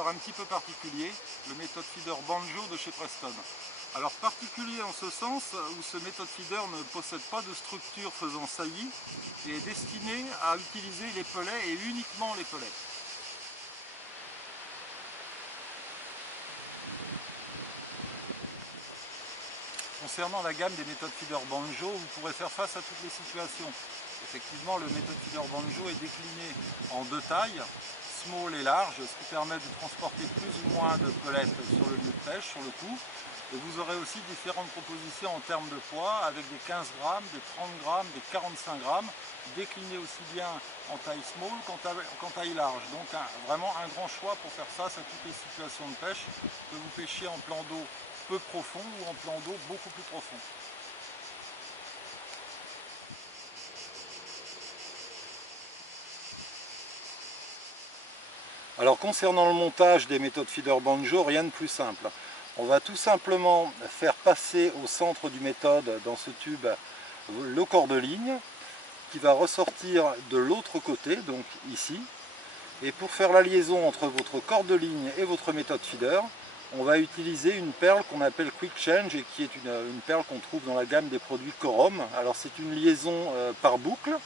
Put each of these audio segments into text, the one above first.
feeder un petit peu particulier, le méthode feeder Banjo de chez Preston. Alors particulier en ce sens où ce méthode feeder ne possède pas de structure faisant saillie et est destiné à utiliser les pellets et uniquement les pellets. Concernant la gamme des méthodes feeder Banjo, vous pourrez faire face à toutes les situations. Effectivement, le méthode feeder Banjo est décliné en deux tailles, small et large, ce qui permet de transporter plus ou moins de pellets sur le lieu de pêche, sur le coup. Et vous aurez aussi différentes propositions en termes de poids, avec des 15 grammes, des 30 grammes, des 45 grammes, déclinés aussi bien en taille small qu'en taille large. Donc vraiment un grand choix pour faire face à toutes les situations de pêche, que vous pêchiez en plan d'eau peu profond ou en plan d'eau beaucoup plus profond. Alors concernant le montage des méthodes feeder Banjo, rien de plus simple. On va tout simplement faire passer au centre du méthode, dans ce tube, le corps de ligne qui va ressortir de l'autre côté, donc ici. Et pour faire la liaison entre votre corps de ligne et votre méthode feeder, on va utiliser une perle qu'on appelle Quick Change et qui est une perle qu'on trouve dans la gamme des produits Corom. Alors c'est une liaison par boucle.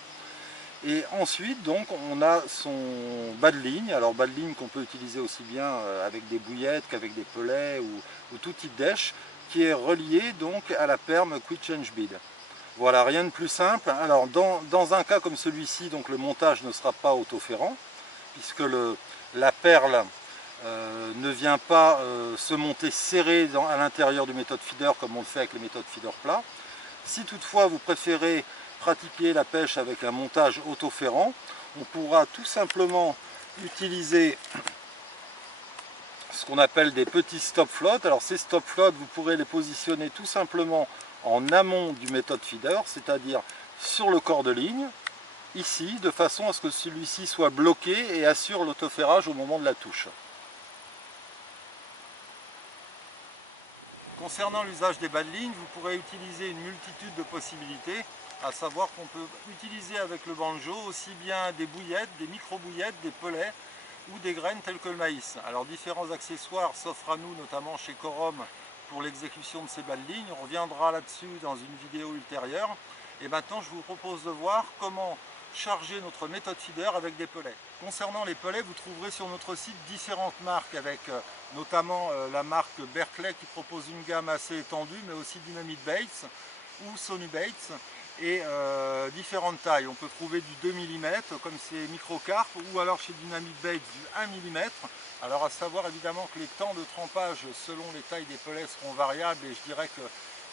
Et ensuite, donc, on a son bas de ligne. Alors bas de ligne qu'on peut utiliser aussi bien avec des bouillettes qu'avec des pellets ou tout type d'èche, qui est relié donc à la perle Quick Change Bead. Voilà, rien de plus simple. Alors dans un cas comme celui-ci, donc le montage ne sera pas autoférant, puisque la perle ne vient pas se monter serrée à l'intérieur du méthode feeder comme on le fait avec les méthodes feeder plat. Si toutefois vous préférez pratiquer la pêche avec un montage autoférant, on pourra tout simplement utiliser ce qu'on appelle des petits stop float. Alors ces stop float, vous pourrez les positionner tout simplement en amont du méthode feeder, c'est-à-dire sur le corps de ligne, ici, de façon à ce que celui-ci soit bloqué et assure l'autoferrage au moment de la touche. Concernant l'usage des bas de ligne, vous pourrez utiliser une multitude de possibilités, à savoir qu'on peut utiliser avec le banjo aussi bien des bouillettes, des micro-bouillettes, des pellets ou des graines telles que le maïs. Alors différents accessoires s'offrent à nous, notamment chez Corom, pour l'exécution de ces bas de ligne. On reviendra là-dessus dans une vidéo ultérieure. Et maintenant, je vous propose de voir comment charger notre méthode feeder avec des pellets. Concernant les pellets, vous trouverez sur notre site différentes marques, avec notamment la marque Berkeley qui propose une gamme assez étendue, mais aussi Dynamite Baits ou Sony Baits, et différentes tailles. On peut trouver du 2 mm comme ces microcarpes, ou alors chez Dynamite Baits du 1 mm. Alors à savoir évidemment que les temps de trempage selon les tailles des pellets seront variables, et je dirais que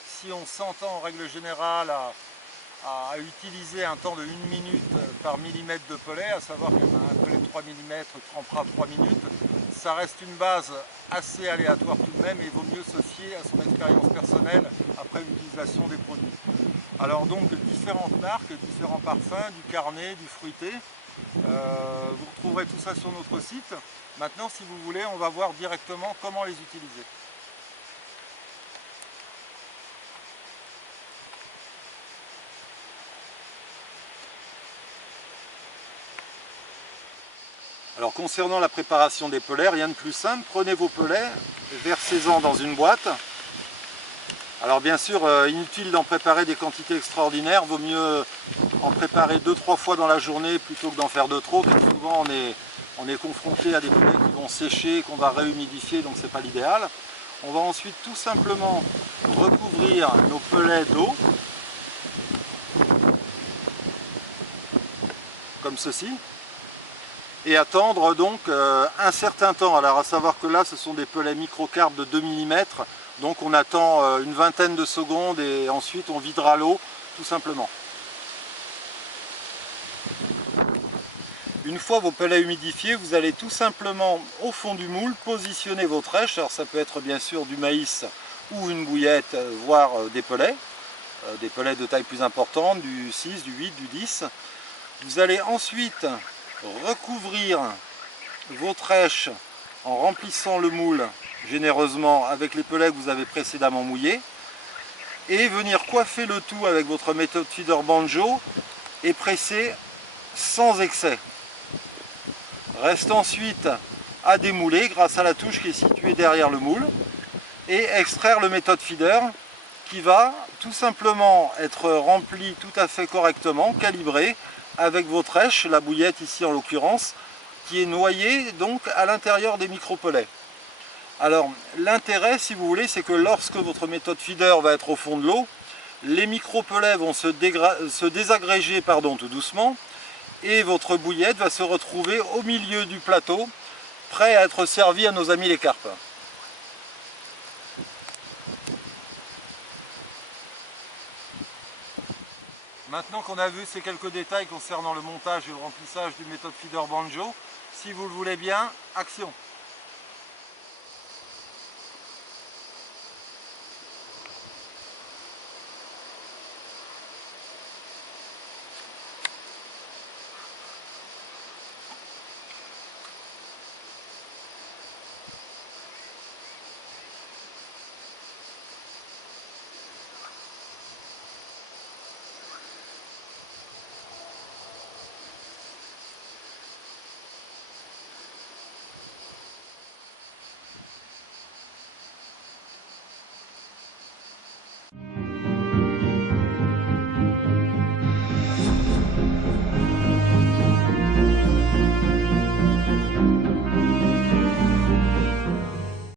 si on s'entend en règle générale à utiliser un temps de 1 minute par millimètre de pellet, à savoir qu'un pellet de 3 mm trempera 3 minutes, ça reste une base assez aléatoire tout de même, et il vaut mieux se fier à son expérience personnelle après l'utilisation des produits. Alors donc différentes marques, différents parfums, du carnet, du fruité, vous retrouverez tout ça sur notre site. Maintenant, si vous voulez, on va voir directement comment les utiliser. Alors concernant la préparation des pellets, rien de plus simple. Prenez vos pellets, versez-en dans une boîte. Alors bien sûr, inutile d'en préparer des quantités extraordinaires, vaut mieux en préparer 2-3 fois dans la journée plutôt que d'en faire de trop, car souvent on est confronté à des pellets qui vont sécher, qu'on va réhumidifier, donc c'est pas l'idéal. On va ensuite tout simplement recouvrir nos pellets d'eau, comme ceci, et attendre donc un certain temps. Alors à savoir que là ce sont des pellets microcarpes de 2 mm, donc on attend une vingtaine de secondes et ensuite on videra l'eau tout simplement. Une fois vos pellets humidifiés, vous allez tout simplement au fond du moule positionner votre èche. Alors ça peut être bien sûr du maïs ou une bouillette, voire des pellets de taille plus importante, du 6, du 8, du 10. Vous allez ensuite recouvrir votre èche en remplissant le moule généreusement avec les pellets que vous avez précédemment mouillés, et venir coiffer le tout avec votre méthode feeder Banjo et presser sans excès. Reste ensuite à démouler grâce à la touche qui est située derrière le moule et extraire le méthode feeder qui va tout simplement être rempli tout à fait correctement, calibré avec votre èche, la bouillette ici en l'occurrence, qui est noyée donc à l'intérieur des micro-pellets. Alors l'intérêt, si vous voulez, c'est que lorsque votre méthode feeder va être au fond de l'eau, les micro-pellets vont se désagréger tout doucement et votre bouillette va se retrouver au milieu du plateau, prêt à être servi à nos amis les carpes. Maintenant qu'on a vu ces quelques détails concernant le montage et le remplissage du méthode feeder banjo, si vous le voulez bien, action!